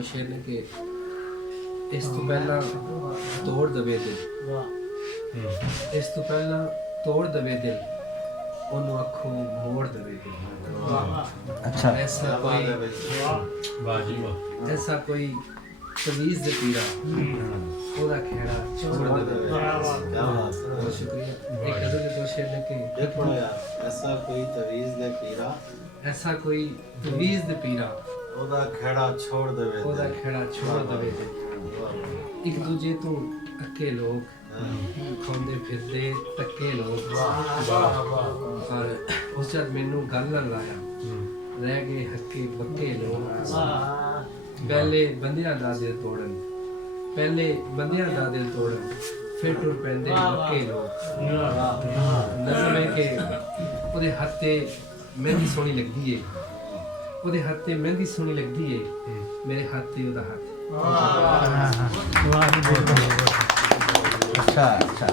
दो शेर ने कि इस तो पहला तोड़ दवे दिल, इस तो पहला तोड़ दवे दिल, ओनू अखो मोड़ दवे दिल। अच्छा ऐसा कोई तवीज़ दे पीरा ओदा खेड़ा छोड़ दवे। बहुत शुक्रिया। एक गज़ल के दो शेर ने कि देखो यार ऐसा कोई तवीज़ दे पीरा, ऐसा कोई तवीज़ दे पीरा ओदा खेड़ा छोड़ देवे ओदा दिल। खेड़ा छोड़ दवे दिल। एक दूजे तो अक्के लोग खांदे फिरदे तक्के लोग, पर उस जद मैनू गल ना लाया रह गए हक्के बक्के लोग। पहले बंदियां दा दिल तोड़न, पहले बंदियां दा दिल तोड़न, फिर टुर पैंदे बक्के लोग। नज़म है कि ओदे हत्थे मेहंदी सोहनी लगदी है, ओदे हत्थे मेहंदी सोहनी लगदी है, मेरे हत्थे ओदा हत्थ। अच्छा अच्छा